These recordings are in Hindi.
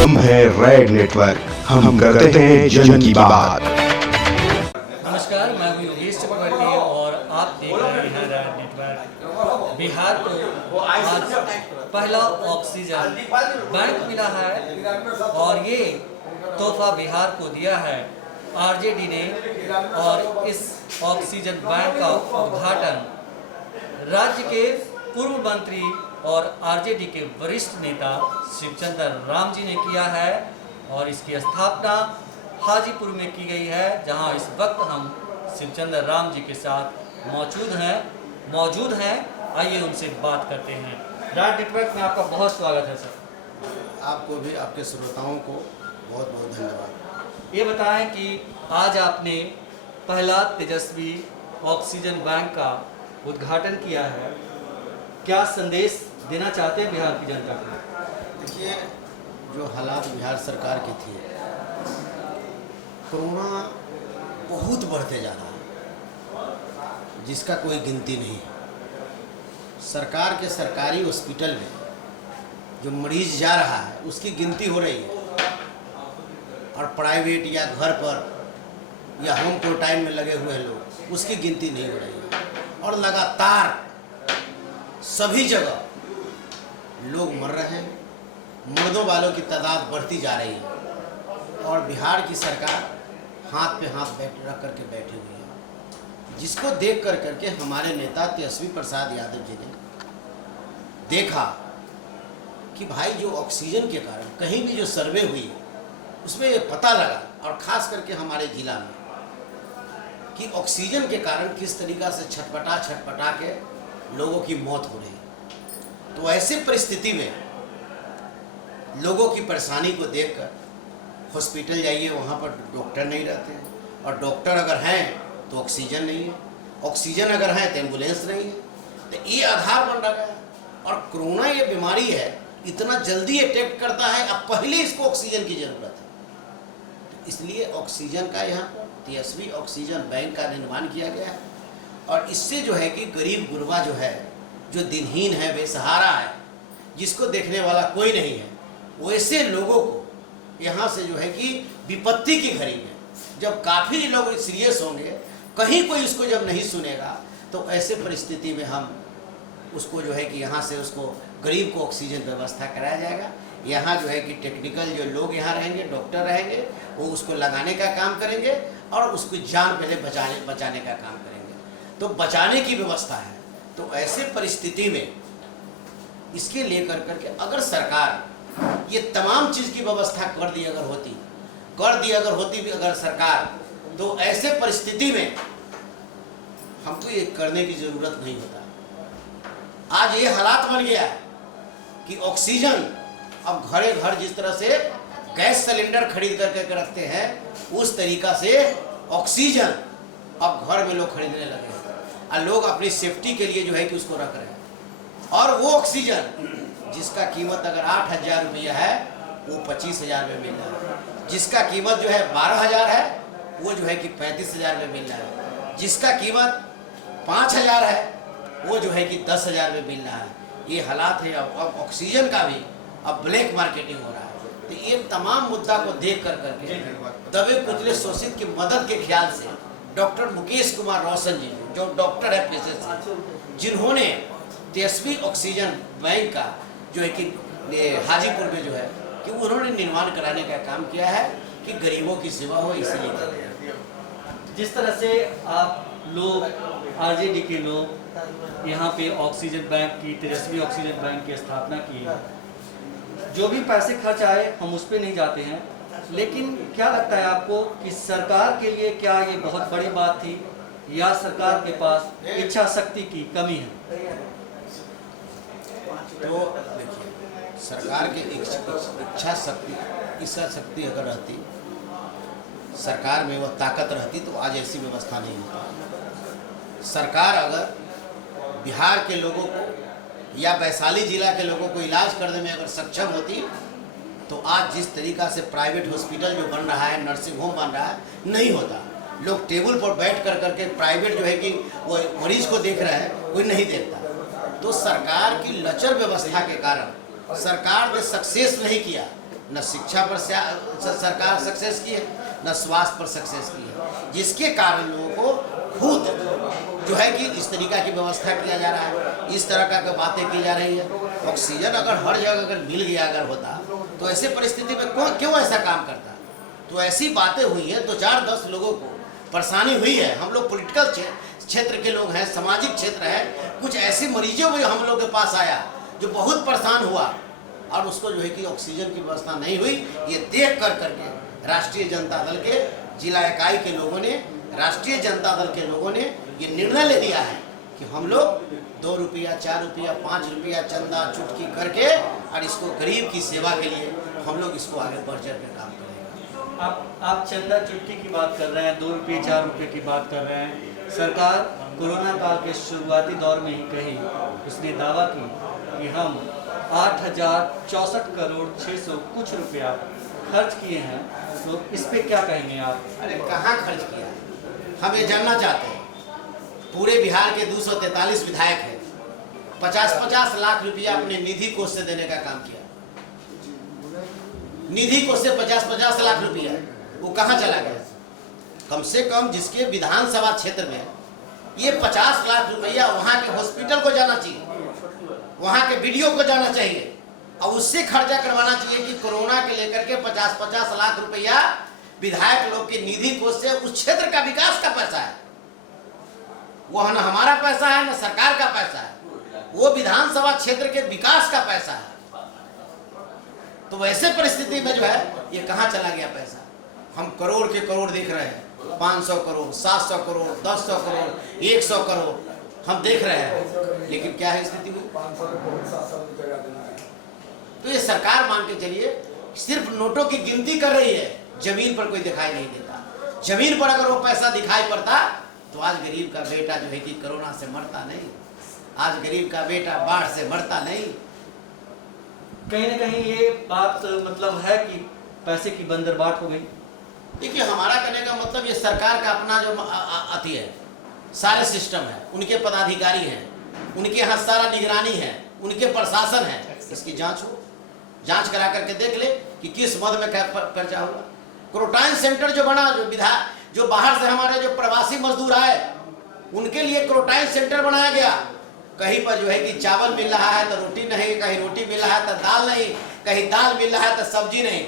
हम हैं रेड नेटवर्क, हम करते हैं जन की बात। नमस्कार, मैं हूं योगेश चक्रवर्ती और आप देख रहे हैं रेड नेटवर्क। बिहार को आज पहला ऑक्सीजन बैंक मिला है और ये तोहफा बिहार को दिया है आरजेडी ने। और इस ऑक्सीजन बैंक का उद्घाटन राज्य के पूर्व मंत्री और आरजेडी के वरिष्ठ नेता शिवचंद्र राम जी ने किया है और इसकी स्थापना हाजीपुर में की गई है, जहां इस वक्त हम शिवचंद्र राम जी के साथ मौजूद हैं। आइए उनसे बात करते हैं। रेड नेटवर्क में आपका बहुत स्वागत है सर। आपको भी, आपके श्रोताओं को बहुत बहुत धन्यवाद। ये बताएं कि आज आपने पहला तेजस्वी ऑक्सीजन बैंक का उद्घाटन किया है, क्या संदेश देना चाहते हैं बिहार की जनता को? देखिए, जो हालात बिहार सरकार की थी, कोरोना बहुत बढ़ते जा रहा है जिसका कोई गिनती नहीं है। सरकार के सरकारी हॉस्पिटल में जो मरीज जा रहा है उसकी गिनती हो रही है और प्राइवेट या घर पर या होम क्वारंटाइन में लगे हुए लोग उसकी गिनती नहीं हो रही है। और लगातार सभी जगह लोग मर रहे हैं, मरने वालों की तादाद बढ़ती जा रही है और बिहार की सरकार हाथ पे हाथ रख करके बैठी हुई है, जिसको देख करके हमारे नेता तेजस्वी प्रसाद यादव जी ने देखा कि भाई जो ऑक्सीजन के कारण कहीं भी जो सर्वे हुई उसमें ये पता लगा, और ख़ास करके हमारे जिला में, कि ऑक्सीजन के कारण किस तरीक़ा से छटपटा के लोगों की मौत हो रही है। तो ऐसे परिस्थिति में लोगों की परेशानी को देखकर हॉस्पिटल जाइए, वहाँ पर डॉक्टर नहीं रहते हैं, और डॉक्टर अगर हैं तो ऑक्सीजन नहीं है, ऑक्सीजन अगर है तो एम्बुलेंस नहीं है। तो ये आधार बन रहा है। और कोरोना ये बीमारी है, इतना जल्दी अटैक करता है, अब पहले इसको ऑक्सीजन की ज़रूरत है। तो इसलिए ऑक्सीजन का यहाँ पर तेजस्वी ऑक्सीजन बैंक का निर्माण किया गया है। और इससे जो है कि गरीब गुरबा जो है, जो दिनहीन है, बेसहारा है, जिसको देखने वाला कोई नहीं है, वैसे लोगों को यहाँ से जो है कि विपत्ति की घड़ी में जब काफ़ी लोग सीरियस होंगे, कहीं कोई उसको जब नहीं सुनेगा, तो ऐसे परिस्थिति में हम उसको जो है कि यहाँ से उसको गरीब को ऑक्सीजन व्यवस्था कराया जाएगा। यहाँ जो है कि टेक्निकल जो लोग यहाँ रहेंगे, डॉक्टर रहेंगे, वो उसको लगाने का काम करेंगे और उसको जान पहले बचाने का काम करेंगे। तो बचाने की व्यवस्था है। तो ऐसे परिस्थिति में इसके लेकर करके अगर सरकार ये तमाम चीज़ की व्यवस्था कर दी अगर होती भी अगर सरकार, तो ऐसे परिस्थिति में हमको ये करने की ज़रूरत नहीं होता। आज ये हालात बन गया है कि ऑक्सीजन अब घरे घर जिस तरह से गैस सिलेंडर खरीद करके रखते हैं, उस तरीक़ा से ऑक्सीजन अब घर में लोग खरीदने लगे हैं और लोग अपनी सेफ्टी के लिए जो है कि उसको रख रहे हैं। और वो ऑक्सीजन जिसका कीमत अगर 8,000 रुपया है, वो 25,000 में मिल रहा है। जिसका कीमत जो है 12,000 है, वो जो है कि 35,000 में मिल रहा है। जिसका कीमत 5,000 है, वो जो है कि 10,000 में मिल रहा है। ये हालात है। अब ऑक्सीजन का भी अब ब्लैक मार्केटिंग हो रहा है। तो ये तमाम मुद्दा को देख करके दबे कुचले शोषित की मदद के ख्याल से डॉक्टर मुकेश कुमार रोशन जी, जो डॉक्टर है पेशे से, जिन्होंने तेजस्वी ऑक्सीजन बैंक का जो है कि हाजीपुर में जो है कि उन्होंने निर्माण कराने का काम किया है कि गरीबों की सेवा हो, इसीलिए। जिस तरह से आप लोग आरजेडी के लोग यहाँ पे ऑक्सीजन बैंक की, तेजस्वी ऑक्सीजन बैंक की स्थापना की है, जो भी पैसे खर्च आए हम उस पर नहीं जाते हैं, लेकिन क्या लगता है आपको कि सरकार के लिए क्या ये बहुत बड़ी बात थी या सरकार के पास इच्छा शक्ति की कमी है? तो देखिए, सरकार की इच्छा शक्ति अगर रहती, सरकार में वह ताकत रहती, तो आज ऐसी व्यवस्था नहीं होती। सरकार अगर बिहार के लोगों को या वैशाली जिला के लोगों को इलाज करने में अगर सक्षम होती, तो आज जिस तरीक़ा से प्राइवेट हॉस्पिटल जो बन रहा है, नर्सिंग होम बन रहा है, नहीं होता। लोग टेबल पर बैठ करके प्राइवेट जो है कि वो मरीज को देख रहे हैं, कोई नहीं देखता। तो सरकार की लचर व्यवस्था के कारण सरकार ने सक्सेस नहीं किया न शिक्षा पर सरकार सक्सेस की है, न स्वास्थ्य पर सक्सेस की है, जिसके कारण लोगों को खुद जो है कि इस तरीका की व्यवस्था किया जा रहा है, इस तरह का बातें की जा रही है। ऑक्सीजन अगर हर जगह अगर मिल गया अगर होता तो ऐसे परिस्थिति में क्यों ऐसा काम करता। तो ऐसी बातें हुई हैं, 2-4-10 लोगों को परेशानी हुई है। हम लोग पॉलिटिकल क्षेत्र के लोग हैं, सामाजिक क्षेत्र है, कुछ ऐसे मरीजों भी हम लोग के पास आया जो बहुत परेशान हुआ और उसको जो है कि ऑक्सीजन की व्यवस्था नहीं हुई। ये देख करके राष्ट्रीय जनता दल के जिला इकाई के लोगों ने, राष्ट्रीय जनता दल के लोगों ने ये निर्णय ले लिया है कि हम लोग 2 रुपया, 4 रुपया, 5 रुपया चंदा चुटकी करके और इसको गरीब की सेवा के लिए हम लोग इसको आगे बढ़ चढ़ के काम करेंगे। आप चंदा चुटकी की बात कर रहे हैं, 2 रुपये 4 रुपये की बात कर रहे हैं। सरकार कोरोना काल के शुरुआती दौर में ही कही, उसने दावा की कि हम 8,064 करोड़ 600 कुछ रुपया खर्च किए हैं। तो इस पे क्या कहेंगे आप? अरे कहाँ खर्च किया, हम ये जानना चाहते हैं। पूरे बिहार के 243 विधायक हैं, 50-50 लाख रुपया अपने निधि कोष से देने का काम किया। निधि कोष से 50-50 लाख रुपया वो कहाँ चला गया? कम से कम जिसके विधानसभा क्षेत्र में ये 50 लाख रुपया वहाँ के हॉस्पिटल को जाना चाहिए, वहाँ के वीडियो को जाना चाहिए और उससे खर्चा करवाना चाहिए कि कोरोना के लेकर के 50-50 लाख रुपया विधायक लोग के निधि कोष से उस क्षेत्र का विकास का पैसा है। वह न हमारा पैसा है न सरकार का पैसा है, वो विधानसभा क्षेत्र के विकास का पैसा है। तो वैसे परिस्थिति में जो है ये कहाँ चला गया पैसा? हम करोड़ के करोड़ देख रहे हैं, 500 करोड़, 700 करोड़, 100 करोड़, 100 करोड़ हम देख रहे हैं, लेकिन क्या है स्थिति हुई? तो ये सरकार मान के चलिए सिर्फ नोटों की गिनती कर रही है, जमीन पर कोई दिखाई नहीं देता। जमीन पर अगर वो पैसा दिखाई पड़ता तो आज गरीब का बेटा जो है कि कोरोना से मरता नहीं, आज गरीब का बेटा बाढ़ से मरता नहीं। कहीं ना कहीं ये बात मतलब है कि पैसे की बंदरबाट हो गई। देखिए हमारा कहने का मतलब ये सरकार का अपना जो अति है, सारे सिस्टम है, उनके पदाधिकारी हैं, उनके यहाँ सारा निगरानी है, उनके प्रशासन है। इसकी जांच हो, जांच करा करके देख ले कि किस मद में खर्चा हुआ। क्वारंटाइन सेंटर जो बना, जो बाहर से हमारे जो प्रवासी मजदूर आए उनके लिए क्वारंटाइन सेंटर बनाया गया। कहीं पर जो है कि चावल मिल रहा है तो रोटी नहीं, कहीं रोटी मिल रहा है तो दाल नहीं, कहीं दाल मिल रहा है तो सब्जी नहीं।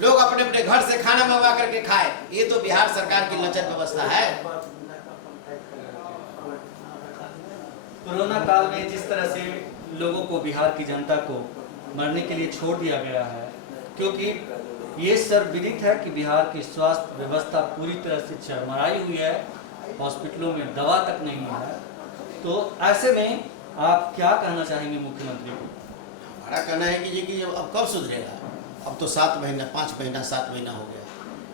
लोग अपने अपने घर से खाना मंगवा करके खाए। ये तो बिहार सरकार की लचर व्यवस्था है। कोरोना काल में जिस तरह से लोगों को, बिहार की जनता को मरने के लिए छोड़ दिया गया है, क्योंकि ये सर्वविदित है कि बिहार की स्वास्थ्य व्यवस्था पूरी तरह से चरमराई हुई है, हॉस्पिटलों में दवा तक नहीं है। तो ऐसे में आप क्या कहना चाहेंगे मुख्यमंत्री को? हमारा कहना है कि अब कब सुधरेगा? अब तो 7 महीना, 5 महीना, 7 महीना हो गया,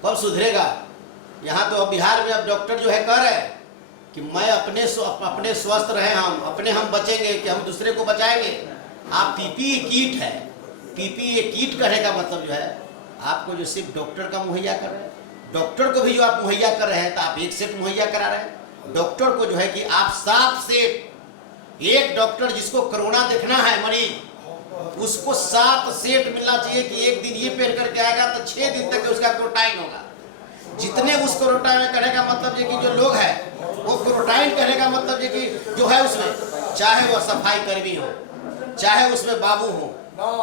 कब सुधरेगा? यहाँ तो अब बिहार में अब डॉक्टर जो है कह रहे हैं कि मैं अपने स्वस्थ रहे, हम बचेंगे कि हम दूसरे को बचाएंगे। आप पीपीई किट है, पीपीई किट करने का मतलब जो है आपको जो सिर्फ डॉक्टर का मुहैया कर रहे हैं, डॉक्टर को भी जो आप मुहैया कर रहे हैं तो आप 1 सेट मुहैया करा रहे हैं। डॉक्टर को जो है कि आप 7 सेट, एक डॉक्टर जिसको कोरोना देखना है मरीज, उसको 7 सेट मिलना चाहिए कि एक दिन ये पहन करके आएगा तो 6 दिन तक उसका क्वारंटाइन होगा। जितने उस क्वारंटाइन करने का मतलब है कि जो लोग हैं वो क्वारंटाइन करने का मतलब है कि जो है उसमें, चाहे वो सफाई कर्मी हो, चाहे उसमें बाबू हो,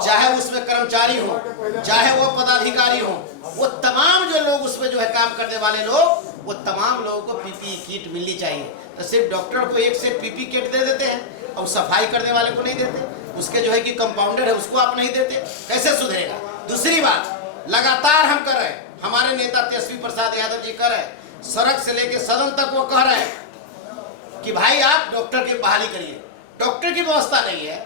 चाहे उसमें कर्मचारी हो, चाहे वो पदाधिकारी हो, वो तमाम जो लोग उसमें जो है काम करने वाले लोग, वो तमाम लोगों को पीपीई किट मिलनी चाहिए। तो सिर्फ डॉक्टर को एक सेट पीपीई किट दे देते हैं और सफाई करने वाले को नहीं देते, उसके जो है कि कंपाउंडर है उसको आप नहीं देते, कैसे सुधरेगा? दूसरी बात, लगातार हम कर रहे हैं, हमारे नेता तेजस्वी प्रसाद यादव जी कर रहे हैं, सड़क से लेकर सदन तक वो कह रहे हैं कि भाई आप डॉक्टर की बहाली करिए। डॉक्टर की व्यवस्था नहीं है,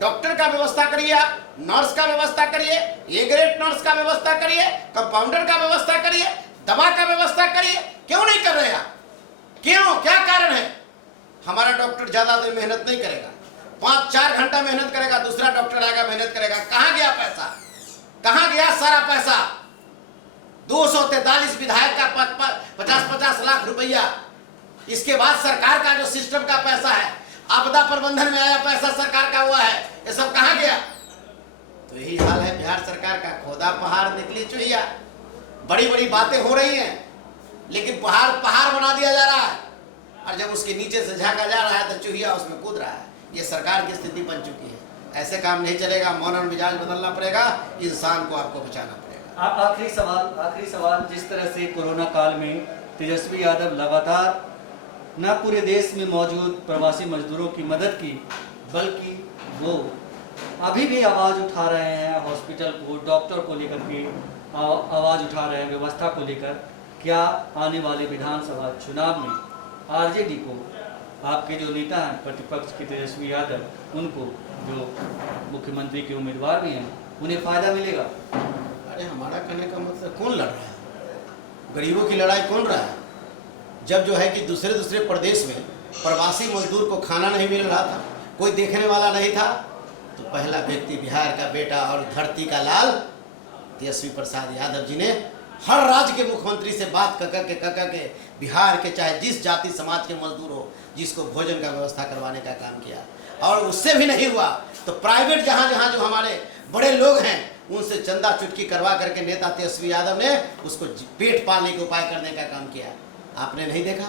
डॉक्टर का व्यवस्था करिए, आप नर्स का व्यवस्था करिए, ए ग्रेड नर्स का व्यवस्था करिए, कंपाउंडर का व्यवस्था करिए, दवा का व्यवस्था करिए। क्यों नहीं कर रहे आप? क्यों? क्या कारण है? हमारा डॉक्टर ज्यादा देर मेहनत नहीं करेगा, 5-4 घंटा मेहनत करेगा, दूसरा डॉक्टर आएगा मेहनत करेगा। कहां गया पैसा? कहां गया सारा पैसा? 243 विधायक का 50-50 लाख रुपया, इसके बाद सरकार का जो सिस्टम का पैसा है, आपदा प्रबंधन में आया पैसा सरकार का हुआ है, ये सब कहां गया? तो यही हाल है बिहार सरकार का, खोदा पहाड़ निकली चुहिया। बड़ी बड़ी बातें हो रही हैं, लेकिन पहाड़ पहाड़ बना दिया जा रहा है, और जब उसके नीचे से झांका जा रहा है तो चुहिया उसमें कूद रहा है। ये सरकार की स्थिति बन चुकी है। ऐसे काम नहीं चलेगा, मौन और मिजाज बदलना पड़ेगा, इंसान को आपको बचाना पड़ेगा। आखिरी सवाल, जिस तरह से कोरोना काल में तेजस्वी यादव लगातार न पूरे देश में मौजूद प्रवासी मजदूरों की मदद की, बल्कि वो अभी भी आवाज़ उठा रहे हैं हॉस्पिटल को, डॉक्टर को लेकर के आवाज़ उठा रहे हैं, व्यवस्था को लेकर। क्या आने वाले विधानसभा चुनाव में आरजेडी को, आपके जो नेता हैं प्रतिपक्ष के तेजस्वी यादव, उनको जो मुख्यमंत्री के उम्मीदवार भी हैं, उन्हें फ़ायदा मिलेगा? अरे हमारा कहने का मतलब, कौन लड़ रहा है? गरीबों की लड़ाई कौन रहा है? जब जो है कि दूसरे प्रदेश में प्रवासी मजदूर को खाना नहीं मिल रहा था, कोई देखने वाला नहीं था, तो पहला व्यक्ति बिहार का बेटा और धरती का लाल तेजस्वी प्रसाद यादव जी ने हर राज्य के मुख्यमंत्री से बात कर के बिहार के चाहे जिस जाति समाज के मजदूर हो, जिसको भोजन का व्यवस्था करवाने का काम किया। और उससे भी नहीं हुआ तो प्राइवेट जहाँ जहाँ जो हमारे बड़े लोग हैं उनसे चंदा चुटकी करवा करके नेता तेजस्वी यादव ने उसको पेट पालने के उपाय करने का काम किया। आपने नहीं देखा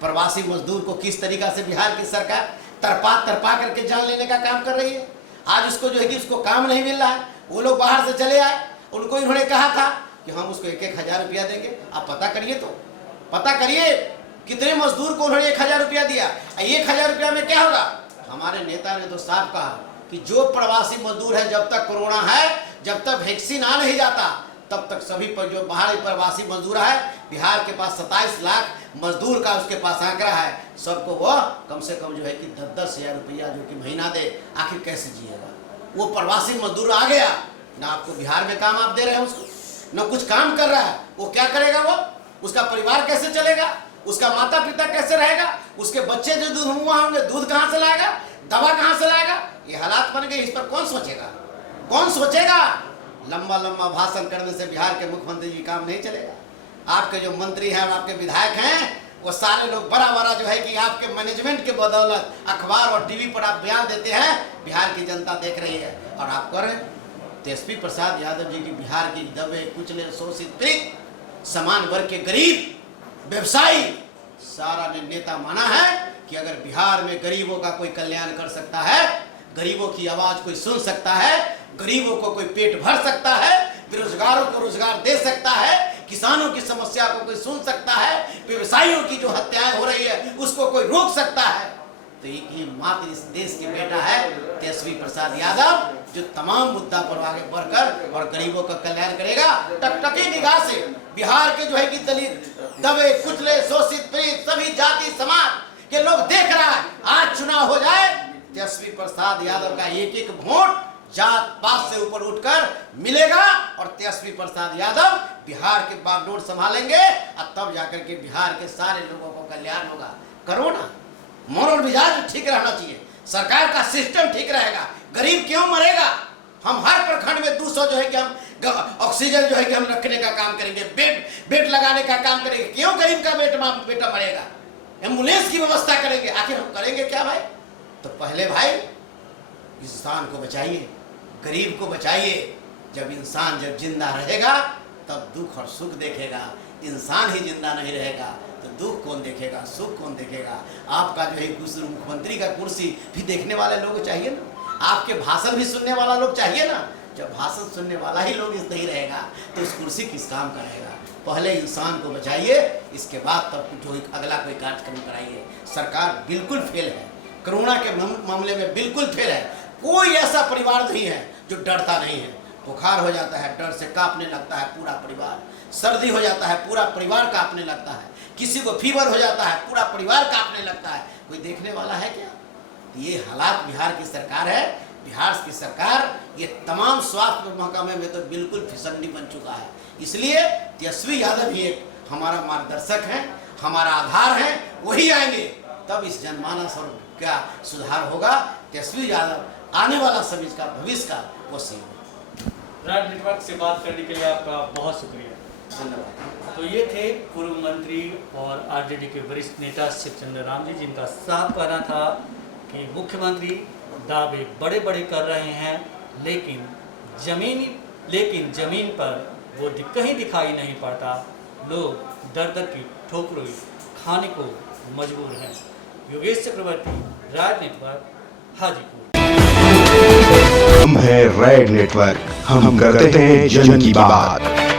प्रवासी मजदूर को किस तरीका से बिहार की सरकार तरपा करके जान लेने का काम कर रही है। आज उसको जो है कि उसको काम नहीं मिल रहा है, वो लोग बाहर से चले आए, उनको इन्होंने कहा था कि हम उसको 1-1 हज़ार रुपया देंगे। आप पता करिए, तो पता करिए कितने मजदूर को उन्होंने 1 हज़ार रुपया दिया। 1 हज़ार रुपया में क्या होगा? हमारे नेता ने तो साफ कहा कि जो प्रवासी मजदूर है, जब तक कोरोना है, जब तक वैक्सीन आ नहीं जाता, तब तक सभी पर जो बाहरी प्रवासी मजदूर है, बिहार के पास 27 लाख मजदूर का उसके पास आंकड़ा है, सबको वो कम से कम जो है कि 10-10 हज़ार रुपया जो कि महीना दे। आखिर कैसे जिएगा वो प्रवासी मजदूर? आ गया ना, आपको बिहार में काम आप दे रहे हैं उसको, न कुछ काम कर रहा है, वो क्या करेगा? वो उसका परिवार कैसे चलेगा? उसका माता पिता कैसे रहेगा? उसके बच्चे जो दूध हुआ होंगे, दूध कहाँ से लाएगा? दवा कहाँ से लाएगा? ये हालात बन गए, इस पर कौन सोचेगा? कौन सोचेगा? लंबा लंबा भाषण करने से बिहार के मुख्यमंत्री जी काम नहीं चलेगा। आपके जो मंत्री हैं और आपके विधायक हैं, वो सारे लोग बड़ा जो है कि आपके मैनेजमेंट के बदौलत अखबार और टीवी पर आप बयान देते हैं, बिहार की जनता देख रही है और आप कर रहे हैं। तेजस्वी प्रसाद यादव जी की बिहार की दबे कुचले शोषित पीड़ित समान वर्ग के गरीब व्यवसायी सारा ने नेता माना है कि अगर बिहार में गरीबों का कोई कल्याण कर सकता है, गरीबों की आवाज कोई सुन सकता है, गरीबों को कोई पेट भर सकता है, बेरोजगारों को रोजगार दे सकता है, किसानों की समस्या को कोई सुन सकता है, व्यवसायियों की जो हत्याएं हो रही है उसको कोई रोक सकता है, तो एक ही मात्र इस देश के बेटा है तेजस्वी प्रसाद यादव, जो तमाम मुद्दा पर आगे बढ़कर और गरीबों का कल्याण करेगा। टकटकी निगाह से बिहार के जो है कि दलित दबे कुचले शोषित पीड़ित सभी जाति समाज के लोग देख रहा है। आज चुनाव हो जाए, तेजस्वी प्रसाद यादव का एक एक वोट जात पात से ऊपर उठकर मिलेगा और तेजस्वी प्रसाद यादव बिहार के बागडोर संभालेंगे और तब जाकर के बिहार के सारे लोगों को कल्याण होगा। करो ना, मन और मिजाज ठीक रहना चाहिए, सरकार का सिस्टम ठीक रहेगा, गरीब क्यों मरेगा? हम हर प्रखंड में 200 जो है कि हम ऑक्सीजन जो है कि हम रखने का काम करेंगे, बेड लगाने का काम करेंगे, क्यों गरीब का बेटा मरेगा? एम्बुलेंस की व्यवस्था करेंगे, आखिर हम करेंगे क्या भाई? तो पहले भाई इंसान को बचाइए, गरीब को बचाइए। जब इंसान जब जिंदा रहेगा तब दुख और सुख देखेगा, इंसान ही जिंदा नहीं रहेगा तो दुख कौन देखेगा, सुख कौन देखेगा? आपका जो है मुख्यमंत्री का कुर्सी भी देखने वाले लोग चाहिए ना, आपके भाषण भी सुनने वाला लोग चाहिए ना। जब भाषण सुनने वाला ही लोग नहीं रहेगा तो उस कुर्सी किस काम का रहेगा? पहले इंसान को बचाइए, इसके बाद तब जो अगला कोई कार्यक्रम कराइए। सरकार बिल्कुल फेल है, कोरोना के मामले में बिल्कुल फेल है। कोई ऐसा परिवार नहीं है जो डरता नहीं है। बुखार हो जाता है, डर से कांपने लगता है पूरा परिवार, सर्दी हो जाता है पूरा परिवार कांपने लगता है, किसी को फीवर हो जाता है पूरा परिवार कांपने लगता है। कोई देखने वाला है क्या? ये हालात बिहार की सरकार है। बिहार की सरकार ये तमाम स्वास्थ्य महकमे में तो बिल्कुल फिसलनी बन चुका है। इसलिए तेजस्वी यादव ही एक हमारा मार्गदर्शक है, हमारा आधार है, वही आएंगे तब इस जनमानस और क्या सुधार होगा। तेजस्वी यादव आने वाला समय का भविष्य का वो सिंह। राज नेटवर्क से बात करने के लिए आपका बहुत शुक्रिया, धन्यवाद। तो ये थे पूर्व मंत्री और आरजेडी के वरिष्ठ नेता शिवचंद्र राम जी, जिनका साफ कहना था कि मुख्यमंत्री दावे बड़े बड़े कर रहे हैं लेकिन जमीन, लेकिन ज़मीन पर वो कहीं दिखाई नहीं पड़ता। लोग दर दर की ठोकरें खाने को मजबूर हैं। योगेश चक्रवर्ती, राज नेटवर्क, हाजीपुर। हम हैं रेड नेटवर्क, हम करते हैं जन की बात।